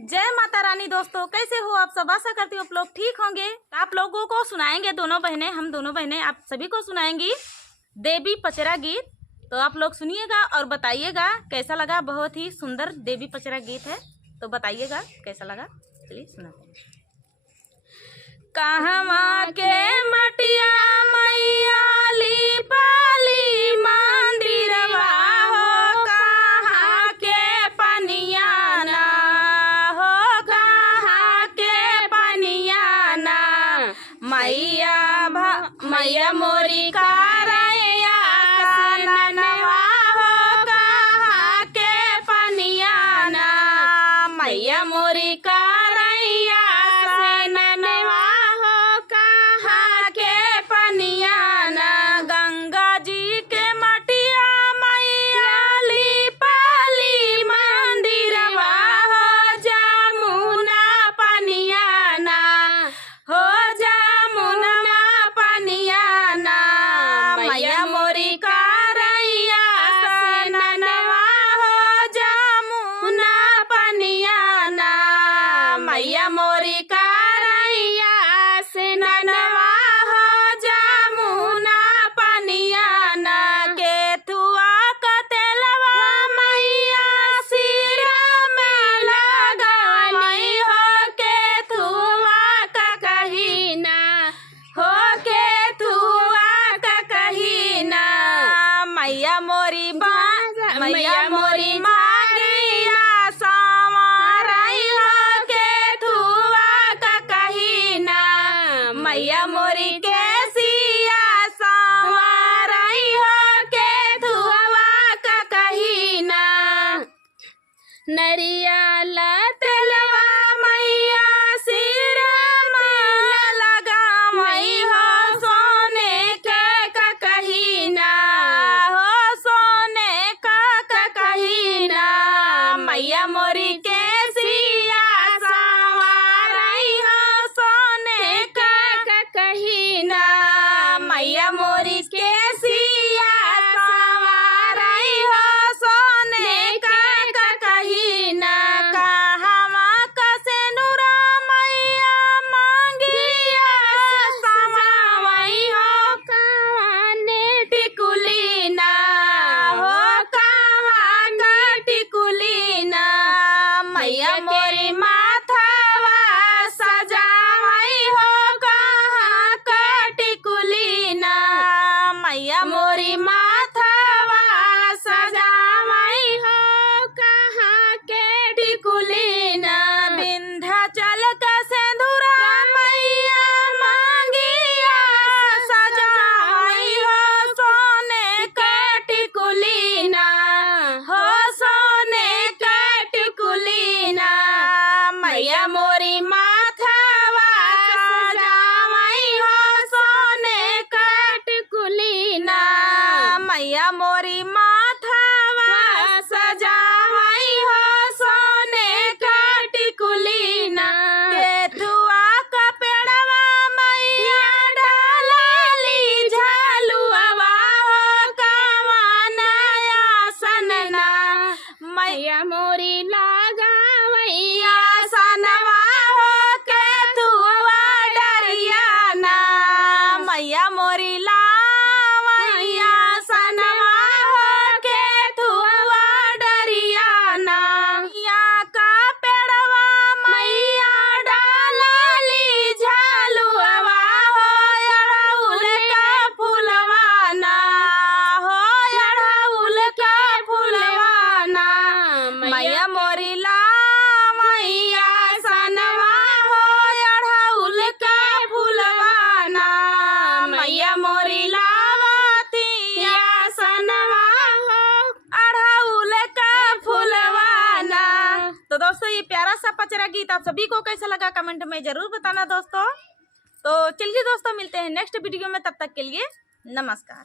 जय माता रानी। दोस्तों कैसे हो आप सब? आशा करती हूँ आप लोग ठीक होंगे। आप लोगों को सुनाएंगे दोनों बहनें, हम दोनों बहनें आप सभी को सुनाएंगी देवी पचरा गीत। तो आप लोग सुनिएगा और बताइएगा कैसा लगा। बहुत ही सुंदर देवी पचरा गीत है, तो बताइएगा कैसा लगा। चलिए सुनाते हैं। कहवा के मटिया मैया ली पाली मंदिरवा हो, कहाँ के पनिया ना हो, कहाँ के पनिया ना मैया मोरी कारैया सननवा हो, कहाँ के पनिया ना मैया मोरी कारैया सननवा हो, कहाँ के पनिया ना। गंगा जी के मटिया मैया ली पाली मंदिरवा हो, जमुना पनिया ना हो, जमुना पनिया ना मैया मोरी कारैया सननवा हो, जमुना पनिया ना मैया मोरी कारैया सननवा हो, जमुना पनिया ना। केथुआ कतेलवा मैया सिरा में लगवली हो, केथुआ का कही ना हो, केथुआ का कही ना मैया मोरी मारिया संवरई हो, केथुआ का कही ना मैया मोरी केसिया संवरई हो, केथुआ का कही ना। नरियल तेलवा मैया सिर में लगावई हो, सोने का कही ना हो, सोने का कही ना मैया मोरी केसिया संवरई हो, सोने का कही ना मैया मोरी केसिया संवरई हो, सोने का कही ना। कहवा का सेनुरा मैया मांगिया समावई हो, कहाने टिकुली ना हो, कहाँ का टिकुली ना मैया मोरी माथवा सजावई हो, कहाँ का टिकुली ना मैया मोरी माथवा सजावई हो, कहाँ के टिकुली ना। विंध्याचल का सिंदूरा मैया मांगिया सजावई हो, सोने का टिकुली ना हो, सोने का टिकुली ना मैया मोरी माथवा सजावई हो, सोने का टिकुली ना मैया मोरी माथवा सजावई हो, सोने का टिकुली ना। केथुआ का पेड़वा मैया डालली झलुआ हो, कवाना आसनना मैया मोरी लगावैया सनवा हो, केथुआ डरिया ना मैया मोरी लावैया सनवा हो, केथुआ डरिया ना। या का पेड़वा मैया डालली झलुआ हो, अड़हुल का फूलवा ना हो, अड़हुल का फूलवा ना मैया मोरी लावैया सनवा हो, अड़हुल का फूलवा ना मैया मोरी लावतिया सनवा हो, अड़हुल का फूलवा ना। तो दोस्तों ये प्यारा सा पचरा गीत आप सभी को कैसा लगा कमेंट में जरूर बताना दोस्तों। तो चलिए दोस्तों मिलते हैं नेक्स्ट वीडियो में, तब तक के लिए नमस्कार।